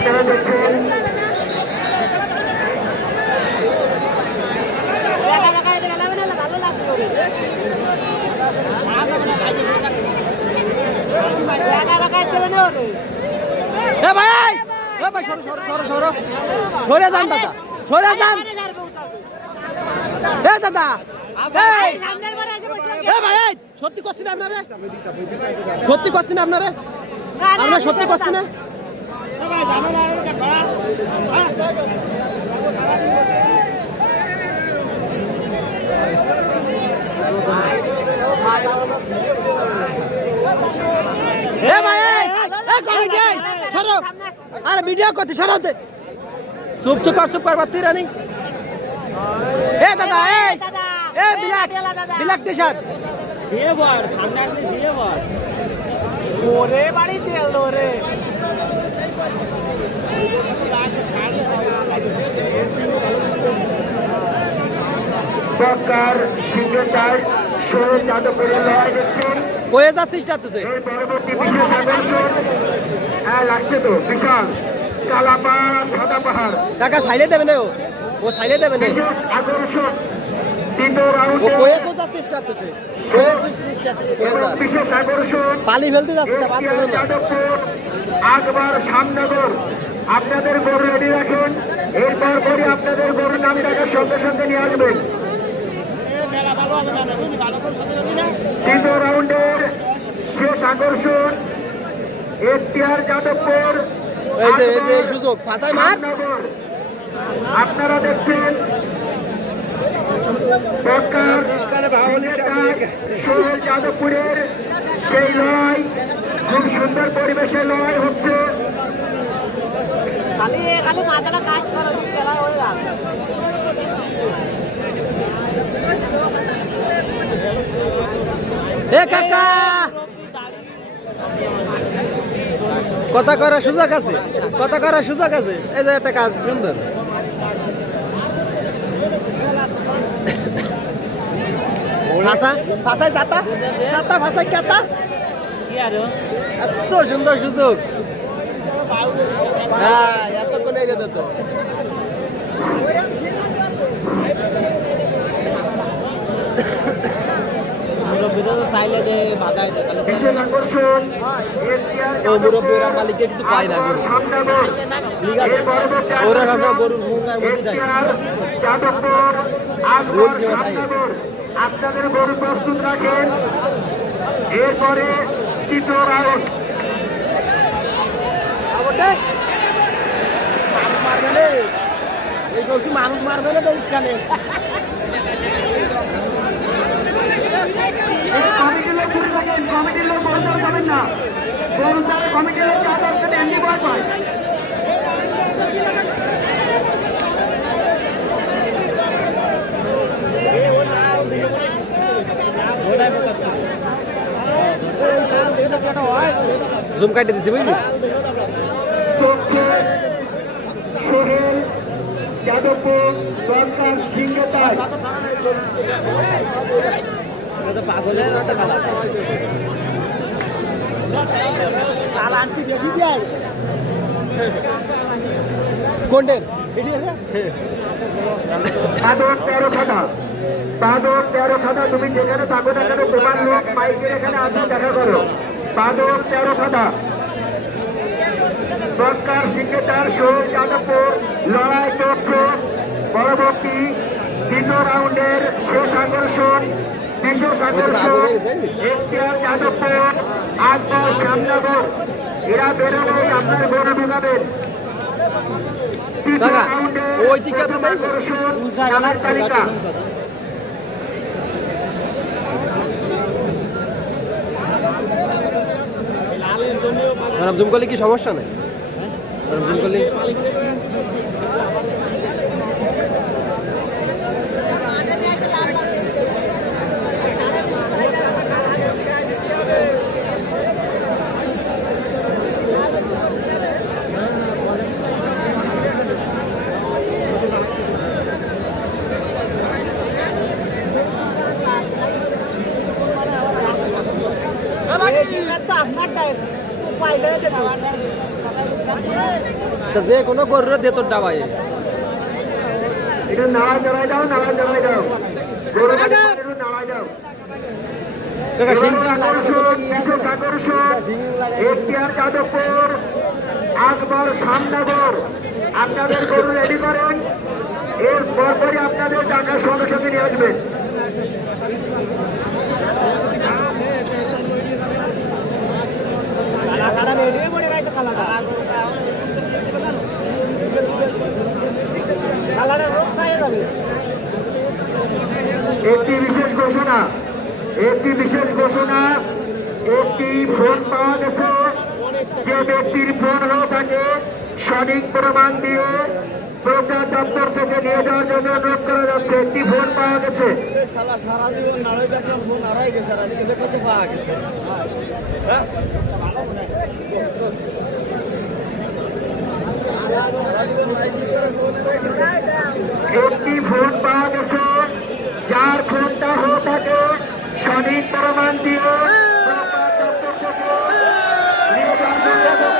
আপনারা দেখছেন ভাই ভাই সরো সরো সরো সরো সরে। যান দাদা সরে যান। এ দাদা ভাই সত্যি করছি না আপনারে? সত্যি করছি না আপনারে? আপনার সত্যি করছি না। এ ভাই এই কমিটি সরো আরে ভিডিও করতে সরাতে চুপ চুপ কর চুপ কর বাতি রানি। এ দাদা এই এ বিলাক বিলাক টি শার্ট ওরে বাড়ি তেল ওরে সরকার লড়াই দেখছেন কয়ে যাচ্ছিস টাতেছে এর পরবর্তী বিশেষ আকর্ষণ হ্যাঁ লাগছে তো বিশাল। কালা সাদা পাহাড়। টাকা সাইলে দেবে না ও। ও সাইলে দেবে না। বিশেষ আকর্ষণ। বিশেষ আকর্ষণ পালি ফেলতে যাচ্ছে না। আকবর সামনগর আপনাদের গরু রেডি রাখেন। এরপর পরে আপনাদের গরুর নাম ডাকার সঙ্গে সঙ্গে নিয়ে আসবেন। তৃতীয় রাউন্ডের শেষ আকর্ষণ এখতিয়ার যাদবপুর এই যে এই যে সুযোগ। পাতায় মার। আপনারা দেখছেন সোহেল যাদবপুরের সেই লড়াই খুব সুন্দর পরিবেশে লড়াই হচ্ছে। খালি খালি মাথাটা কাজ করো খেলা যাক এ কাকা! কথা করার সুযোগ আছে কথা করার সুযোগ আছে। এই যে একটা কাজ সুন্দর। ভাষা? ভাষায় চাতা চাতা ভাষায় কেতা? এত সুন্দর সুযোগ। হ্যাঁ এতক্ষণ এগে দিত চাইলে দে বাধায় দে তাহলে ও ওরা যাদবপুর মালিককে কিছু কয় না গরু। এর পরবর্তী ওরা আকর্ষণ গরুর মুঙ্গার মধ্যে থাকে আকবর দিয়ে থাকে। আপনাদের গরু প্রস্তুত রাখেন। এরপরে তৃতীয় রাউন্ড। এই গরু কি মানুষ মারবে না বেশ কানে কমিটির লোক দূরে থাকেন কমিটির লোক গরু চাষ যাবেন না গরু চাষ জুম কাটে দিছি বুঝলি? যাদবপুর পাগলের কোনটের? বাদর তেরো খাতা খাতা তুমি যেখানে থাকো না কেন তোমার লোক মাইকের এখানে দেখা করো বাদর তেরো খাতা সরকার সিংহতার সোহেল যাদবপুর লড়াই চলছে পরবর্তী দ্বিতীয় রাউন্ডের শেষ আকর্ষণ বিশেষ আকর্ষণ এখতিয়ার যাদবপুর আকবর শ্যামনগর। এরা আপনার ঢুকাবেন ওই তালিকা। জুম করলে কি সমস্যা নেই? জুম করলে বেশি তো আপনারটাই পয়সা দেবো তা যে কোনো গরুর দে তোর ডাবাই একটু নাড়া জড়াই দাও নাড়া জড়াই দাও। গরু নাড়া দাও যাদবপুর আকবর সামনগর আপনাদের গরু রেডি করেন। এর পরপরই আপনাদের টাকা সঙ্গে সঙ্গে নিয়ে আসবেন। একটি বিশেষ ঘোষণা একটি ফোন পাওয়া গেছে যে ব্যক্তির ফোন হয়ে থাকে সঠিক প্রমাণ দিয়ে প্রচার দপ্তর থেকে নিয়ে যাওয়ার জন্য অনুরোধ করা যাচ্ছে একটি ফোন পাওয়া গেছে সারা জীবন নাড়াই দেখলাম ফোন হারাই গেছে আজকে দেখতেছে পাওয়া গেছে ফোন পাওয়া গেছে যার ফোনটা হয়ে থাকে প্রচার দপ্তর থেকে নিয়ে যাওয়ার জন্য